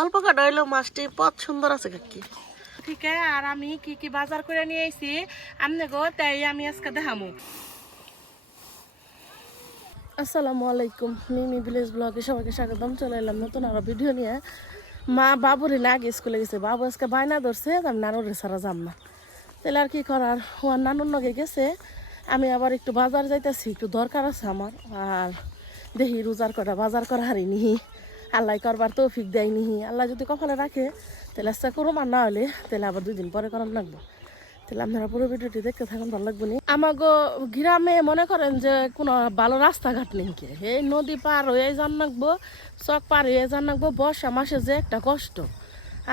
অল্প কাটা হইল মাছটি পথ সুন্দর আছে কাকি। ঠিক আছে আর আমি কি কি বাজার করে নিয়ে আইছি আমনে গো তাই আমি আজকে দেখামু। আসসালামু আলাইকুম মিমি ভিলেজ ব্লগে সবাইকে স্বাগতম। চলে এলাম নতুন আরও ভিডিও নিয়ে। মা বাবুরে না আগে স্কুলে গেছে বাবু আজকে বায়না ধরছে আমি নানুর সারা যাম না। তাহলে আর কি করার ও আর নানুর নগে গেছে। আমি আবার একটু বাজার যাইতেছি একটু দরকার আছে আমার আর দেখি রোজার কটা বাজার করা হারিনি। আল্লাহ করবার তৌফিক দেয়নি আল্লাহ যদি কপালে রাখে, তাহলে আস্তে করুম, আর না হলে তাহলে আবার দুই দিন পরে করাম লাগবো। তাহলে আপনারা পুরো ভিডিওটি দেখতে থাকুন, ভালো লাগবে নি। আমাগো গ্রামে মনে করেন যে কোনো ভালো রাস্তাঘাট নেই কে। এই নদী পার হয়ে যান নাকবো চক পার হয়ে যান নাকবো বর্ষা মাসে যে একটা কষ্ট।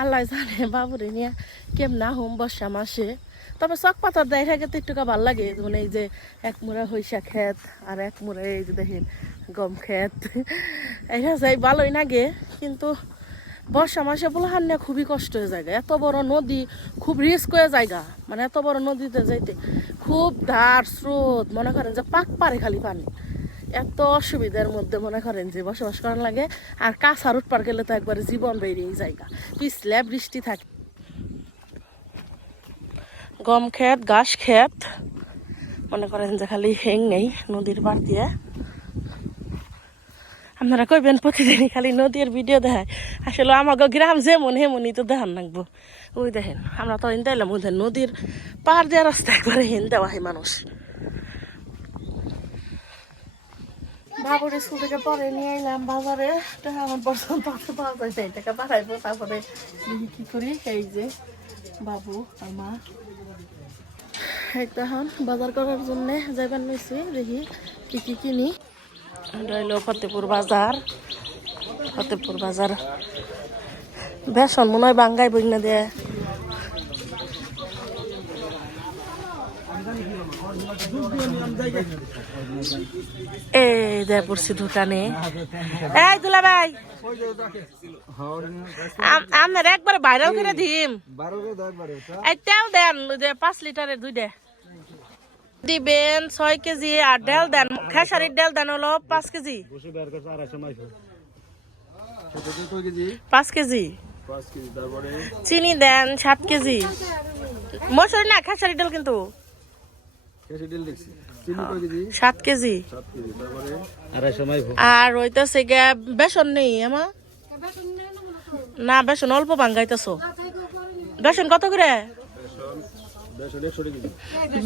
আল্লাহ জানে বাবুরে নিয়ে কেমনা হোম বর্ষা মাসে। তবে চক পাতার দেয় থাকে তো একটু ভালো লাগে। মানে এই যে এক মুড়া হইসা খেত আর এক মুড়া এই যে দেখেন গম ক্ষেত। এটা যাই ভালোই লাগে, কিন্তু বর্ষা মাসে বলে হান্না খুবই কষ্ট হয়ে যায় এত বড় নদী, খুব রিস্ক হয়ে জায়গা মানে এত বড় নদীতে যাইতে খুব ধার স্রোত, মনে করেন যে পাক পারে খালি পানি। এত অসুবিধার মধ্যে মনে করেন যে বসবাস করার লাগে। আর কাঁচা রুট পার গেলে তো একবারে জীবন বেরিয়ে জায়গা পিছলে বৃষ্টি থাকে গম ক্ষেত, ঘাস ক্ষেত। মনে করেন যে খালি হেং নেই, নদীর পাড় দিয়ে। আপনারা কইবেন প্রতিদিনই খালি নদীর ভিডিও দেখায়। আসলে আমাকে গ্রাম যেমন হেমনই তো দেখান লাগবো। ওই দেখেন, আমরা তো হিন দিলাম ওদের নদীর পার দেওয়া রাস্তা একবারে হিন দেওয়া হয় মানুষ। বাবুর স্কুল থেকে পরে নিয়ে এলাম বাজারে। টাকা আমার পর্যন্ত পাওয়া যায় টাকা পাঠাইবো তারপরে কি করি। এই যে বাবু তো এখন বাজার করার জন্য যাইবার নিয়েছি দেখি কি কি কিনি। রইল ফতেপুর বাজার ফতেপুর বাজার। বেসন মনে হয় বাঙ্গাই বই না দেয় এই দেয় পড়ছি দোকানে এই দুলা ভাই। আম- আপনার একবারে ভাইরাল করে দিম। এই তেল দেন ওই পাঁচ লিটারের দুই দে। দিবেন ছয় কেজি আর ডাল দেন খেসারির ডাল দেন হলো পাঁচ কেজি। পাঁচ কেজি। চিনি দেন সাত কেজি। মসুরি না খেসারি ডাল কিন্তু। সাত কেজি। আর ওইটাছে গিয়া বেসন নেই আমার না বেসন অল্প ভাঙ্গাইতেছ। বেসন কত করে?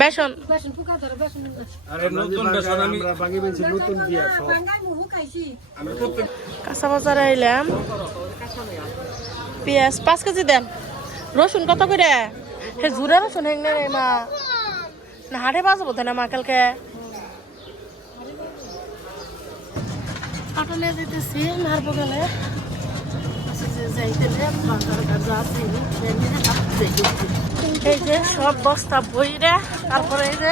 বেসন কাঁচা বাজারে আইলাম। পেঁয়াজ পাঁচ কেজি দেন। রসুন কত করে? হে জুড়ে রসুন হেং মা। না হাটে বাজাবো না মা কালকে? যেতেছি মারবো গেলে। এই যে সব বস্তা বইরে তারপরে এই যে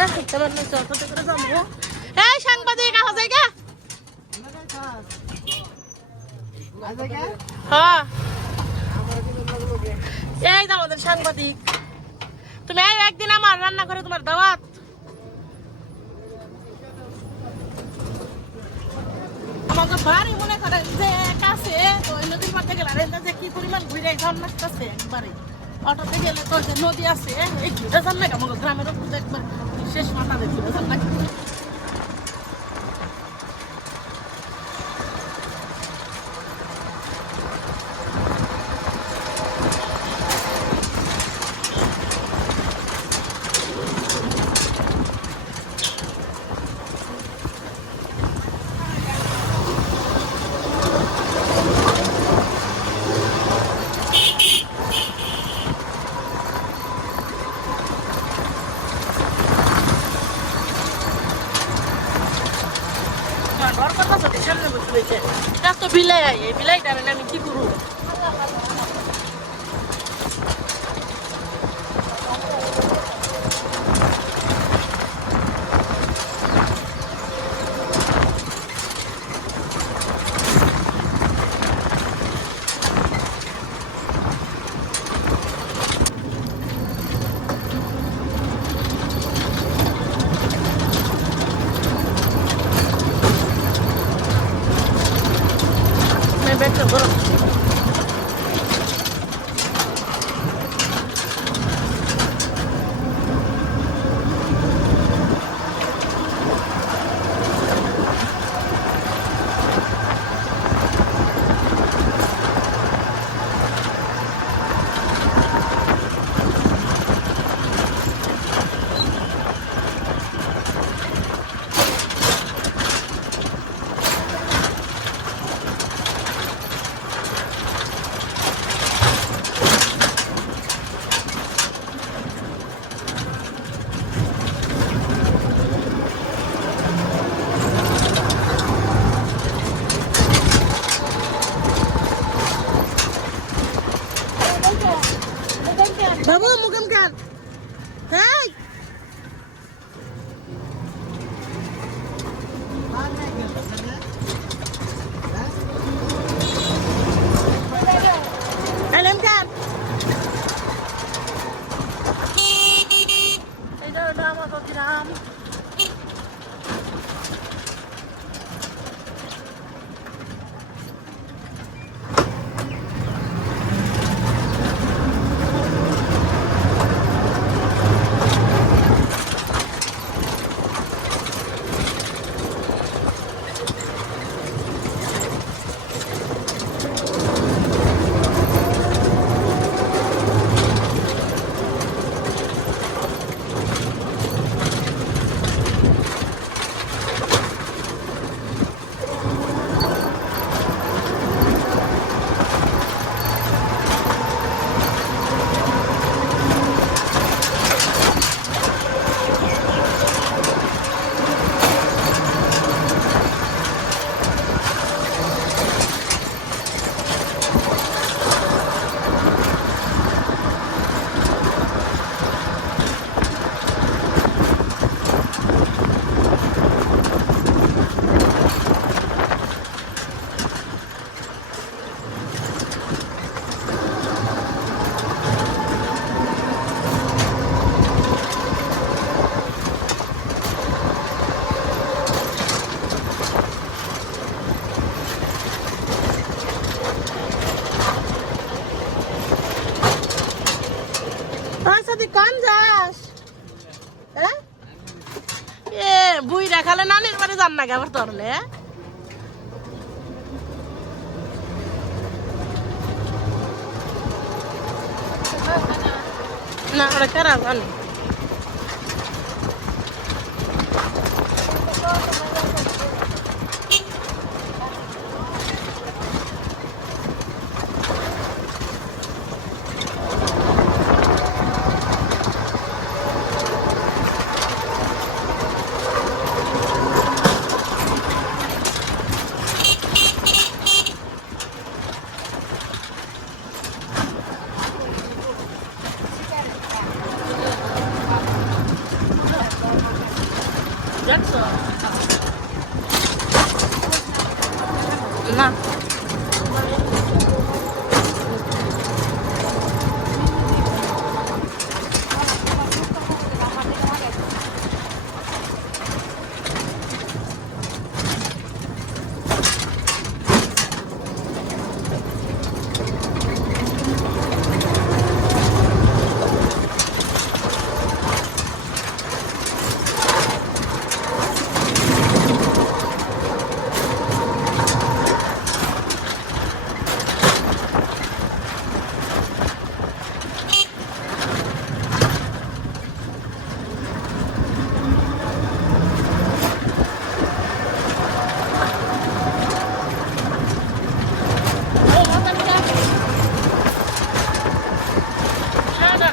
চটপটে করে যাব? এই সাংবাদিক আহ জায়গা। হ্যাঁ। এই আমাদের সাংবাদিক। তুমি এই একদিন আমার রান্না করে তোমার দাওয়াত। বাড়ি মনে করেন যে কাছে ওই নদীর পাড়ে গেলে যে কি পরিমাণ ঘুরে ঝাম লাগতেছে একবারে। অটোতে গেলে তো যে নদী আছে, এই ঘুরে যান না গ্রামের উপর দেখবার শেষ মাথা ঘুরে যান না ঘর কথা যদি সামনে বসে রয়েছে এটা তো বিলাই এই বিলাইটা আমি কি না ওরা কারা জানি দেখছ না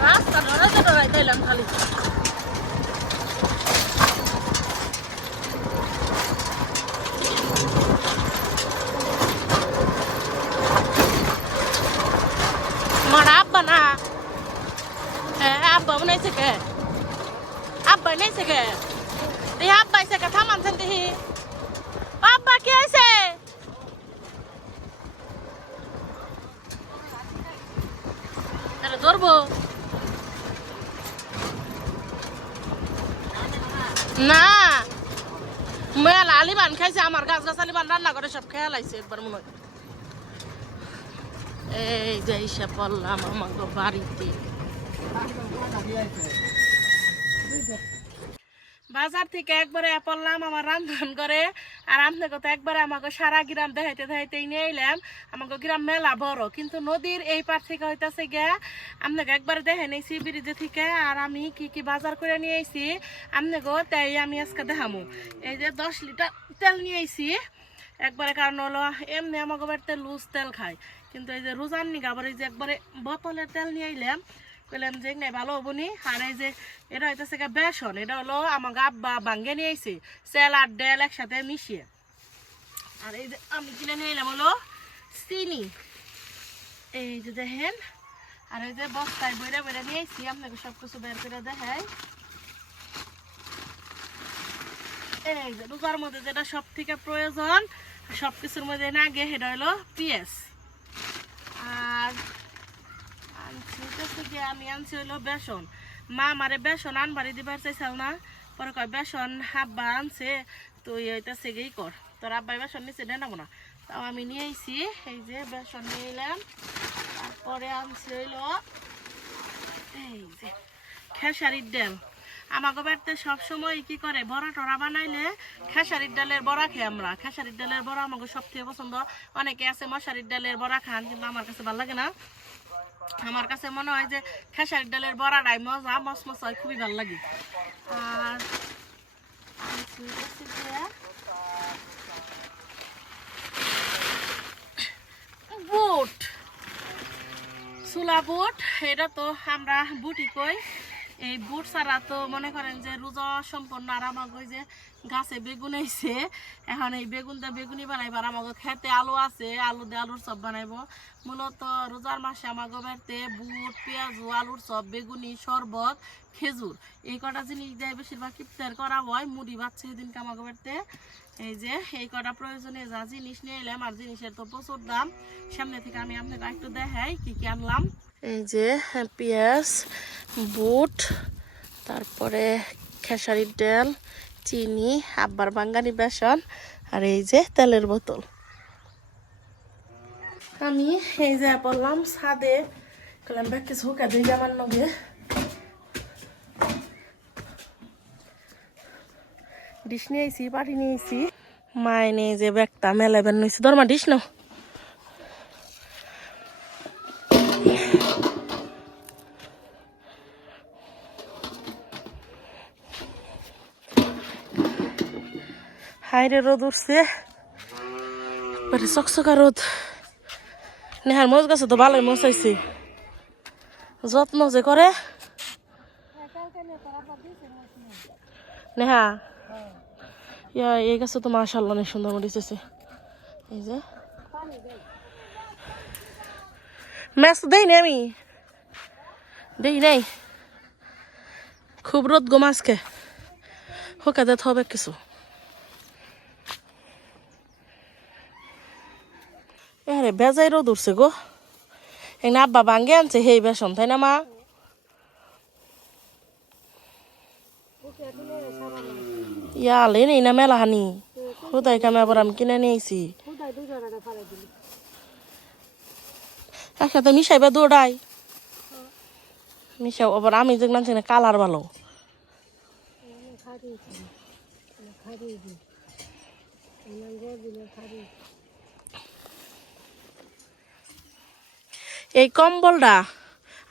রাস্তা ধরাতে ধরাইতে এলাম খালি মারা আব্বা না হ্যাঁ আব্বা বানাইছে কে আব্বা নাইছে কে দেহি আব্বা আইছে কে থামানছেন দেহি আব্বা কে আইছে তাহলে ধরবো না মেলা আলিবান খাইছে আমার গাছ গাছ আলিবান রান্না করে সব খেয়াল আইছে একবার মনে হয় এই যে এসে পড়লাম আমাকে বাড়িতে বাজার থেকে একবারে পড়লাম আমার রান্ধন করে আর আপনাকে তো একবারে আমাকে সারা গ্রাম দেখাইতে দেখাইতে নিয়ে এলাম। আমাকে গ্রাম মেলা বড়, কিন্তু নদীর এই পার থেকে হইতেছে গিয়া আপনাকে একবারে দেখে নিয়েছি ব্রিজে থেকে, আর আমি কি কি বাজার করে নিয়ে আইছি আপনাকে তাই আমি আজকে দেখামু। এই যে দশ লিটার তেল নিয়ে আইছি, একবারে কারণ হলো এমনি আমাকে বাড়িতে লুজ তেল খায়, কিন্তু এই যে রোজার নিগা আবার এই যে একবারে বোতলের তেল নিয়ে আইলাম কইলাম যে নাই ভালো হব নি? আর এই যে, এটা হইতেছে বেসন, এটা হলো আমার আব্বা ভাঙ্গে নিয়ে আইছে, সেল আর ডেল একসাথে মিশিয়ে। আর এই যে, আমি কিনে নিয়ে এলাম হলো চিনি। এই যে দেখেন, আর এই যে বস্তায় বইরা বইরা নিয়েছি আপনাকে সব কিছু বের করে দেখাই। এই যে, রোজার মধ্যে যেটা সব থেকে প্রয়োজন সব কিছুর মধ্যে না গিয়ে সেটা হলো পিঁয়াজ আর আনছি গিয়ে আমি আনছি হলো বেসন। মা আমারে বেসন আনবারই দিবার চাইছিল না। পরে কয়, বেসন হাব্বা আনছে, তুই হইতেছে গিয়ে কর। তোর আব্বাই বেসন নিচে নেব না। তাও আমি নিয়ে আইছি, এই যে বেসন নিয়ে এলাম। তারপরে আনছি হইল এই যে খেসারির ডাল। আমাকে বাড়িতে সবসময় কি করে, বড়া টড়া বানাইলে খেসারির ডালের বড়া খাই আমরা। খেসারির ডালের বড়া আমাকে সব থেকে পছন্দ। অনেকে আছে মশারির ডালের বড়া খান, কিন্তু আমার কাছে ভালো লাগে না। আমার কাছে মনে হয় যে খেসার ডালের বড়াটাই মজা মস মস হয়, খুবই ভালো লাগে। আর বুট। চুলা বুট, এটা তো আমরা বুটি কই। এই বুট ছাড়া তো মনে করেন যে রোজা সম্পন্ন আর আমাকে যে গাছে বেগুন আইছে, এখন এই বেগুন দিয়ে বেগুনি বানাইবার আমাকে খেতে আলু আছে, আলু দিয়ে আলুর চপ বানাইবো। মূলত রোজার মাসে আমাকে বাড়িতে বুট, পেঁয়াজ, আলুর চপ, বেগুনি, শরবত, খেজুর এই কটা জিনিস দেয় বেশিরভাগ ইফতার করা হয়, মুড়ি, বাচ্চা সেদিনকে আমাকে বাড়িতে। এই যে এই কটা প্রয়োজনে যা জিনিস নিয়ে এলাম, আর জিনিসের তো প্রচুর দাম। সামনে থেকে আমি আপনাকে একটু দেখাই কি কি আনলাম। এই যে পেঁয়াজ, বুট, তারপরে খেসারির ডাল, চিনি, আব্বার বাঙ্গানি বেসন আর এই যে তেলের বোতল। আমি এই যে বললাম ব্যাগ কিছু হুকা দিই আমার লগে। ডিশ নিয়েছি পাটি নিয়ে আইসি মায় নিয়ে যে ব্যাগটা মেলাবেন নিয়েছি দরমা ডিশ নাও। হাইরে রোদ উঠছে। চকচকা রোদ, নেহার মজ গাছে তো ভালোই মশাইছে যত্ন যে করে। নেহা, ইয়া, এই গাছে তো মাশাল্লাহ অনেক সুন্দর মরিচেছে এই যে। ম্যাচ দেই নি আমি। দেই নাই। খুব রোদ গো মাছকে হোকা দিতে হবে কিছু। আরে বেজাই রোদ উঠছে গো। এখানে আব্বা ভাঙ্গে আনছে, হেই বেসন, তাই না মা? ইয়া আলে নেই না মেলা হানি হুদাই কামে আবার আমি কিনে নিয়েছি একসাথে মিশাইবা দৌড়াই মিশাও, আবার আমি যে নাচি না, কালার ভালো। এই কম্বলটা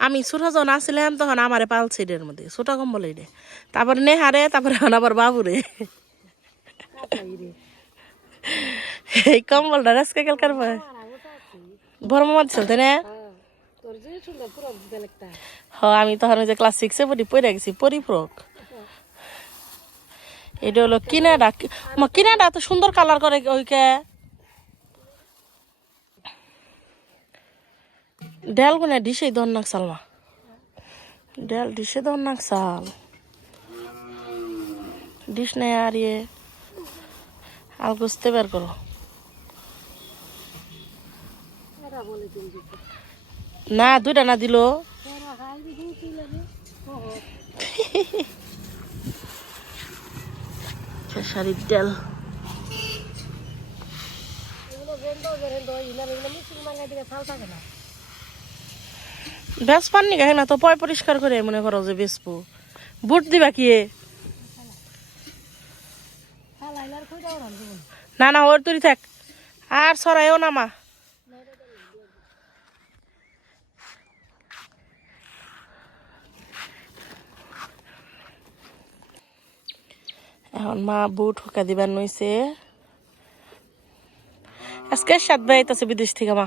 আমি ছোট যখন আসছিলাম তখন আমারে পালছে এটার মধ্যে, ছোট কম্বল এটা তারপরে নেহারে, তারপরে এখন আবার বাবুরে। এই কম্বলটা রাজকে কালকার বড় মামা দিছিল না। হ, আমি তখন যে ক্লাস সিক্সে পড়ি পড়ে গেছি, পরিপূরক। এটা হলো কিনাডা কিনাডা এত সুন্দর কালার করে ওইকে। ডেল গুনে ডিসে দন নাক সালমা ডেল ডিসে দন নাক সাল। ডিস নেই আর ইয়ে আল বুঝতে বের করো। না, দুইটা না দিল। খেসারির ডাল বেশ পাননি গাহে না তো পয় পরিষ্কার করে মনে করো যে বেসবো বুট দিবা কি না না, ওর তুই থাক। আর সরাইও না, মা। এখন মা বুট হুকা দিবার নইছে। আজকে সাত বাইতাছে বিদেশ থেকে, মা।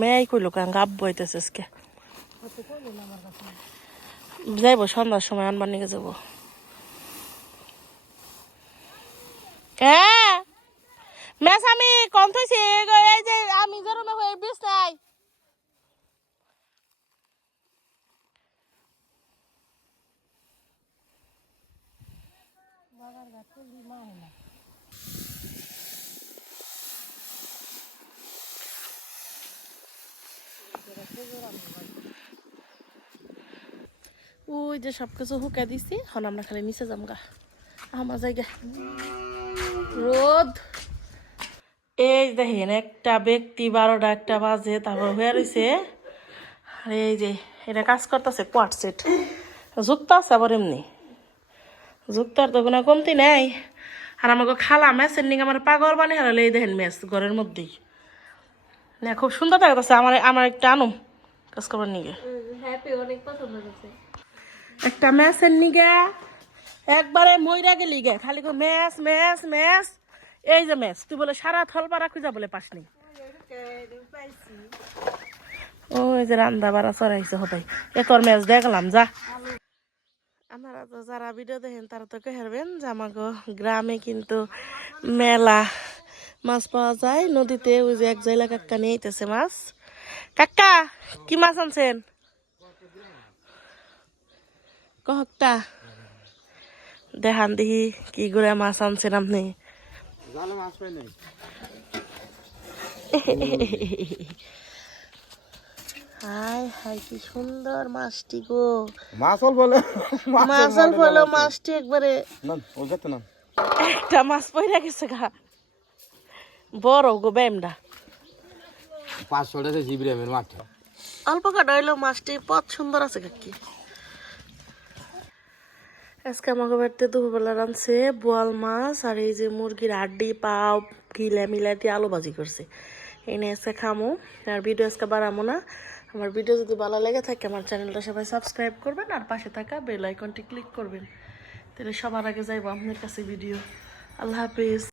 মেয়াই কইল কারণ গাব বইতেছে আজকে যাইব সন্ধ্যার সময় আনবার নিকে যাব হ্যাঁ আমি কম থইছি এই যে আমি জরুমে হয়ে বিষ নাই ওই যে সব কিছু হুকা দিছি, এখন আমরা খালি নিচে যাম গা আমার জায়গা। রোদ। এই দেখেন, একটা ব্যক্তি বারোটা একটা বাজে, তারপর হয়ে রয়েছে আর এই যে, এটা কাজ করতেছে কোয়াট সেট যুক্ত আছে আবার এমনি। যুক্তার তো কোনো কমতি নাই। আর আমাকে খালা ম্যাচের নিকে আমার পাগল বানিয়ে হারালে, এই দেখেন ম্যাচ ঘরের মধ্যেই। না, খুব সুন্দর দেখাচ্ছে আমার আমার একটা আনুম। কাজ করবার নিগে। হ্যাপি অনেক পছন্দ করছে একটা ম্যাচের নিগে একবারে মইরা গেলি গে। খালি কো ম্যাচ ম্যাচ ম্যাচ। এই যে ম্যাচ তুই বলে সারা থলপাড়া খুঁজা বলে পাসনি। ওই যে রান্দা বাড়া চড়াইছে হতাই এ তোর ম্যাচ দেখলাম যা। আপনারা তো যারা ভিডিও দেখেন তারা তো কে হারবেন? যে আমাকে গ্রামে কিন্তু মেলা মাছ পাওয়া যায়। নদীতে ওই যে এক জায়গা কাক্কা নিয়ে মাছ। কাক্কা কি মাছ আনছেন? কহকটা। দেখান দেখি কি করে মাছ আনছেন আপনি? হাই হাই কি সুন্দর মাছটি গো। মাছ অল্প হলে মাছ অল্প হলো মাছটি একবারে একটা মাছ পইরা গেছে গা। বড় গো ব্যামটা পাঁচশো টাকা জিবিরামের মাঠ অল্প কাটা হইল মাছটি পথ সুন্দর আছে কাকি। আজকে আমাকে বাড়িতে দুপুরবেলা রাঁধছে বোয়াল মাছ আর এই যে মুরগির হাড্ডি পাও, গিলা মিলা দিয়ে আলু ভাজি করছে। এনে আজকে খামো আর ভিডিও আজকে বাড়ামো না। আমার ভিডিও যদি ভালো লেগে থাকে আমার চ্যানেলটা সবাই সাবস্ক্রাইব করবেন আর পাশে থাকা বেল আইকনটি ক্লিক করবেন। তাহলে সবার আগে যাইবো আপনার কাছে ভিডিও। আল্লাহ হাফিজ।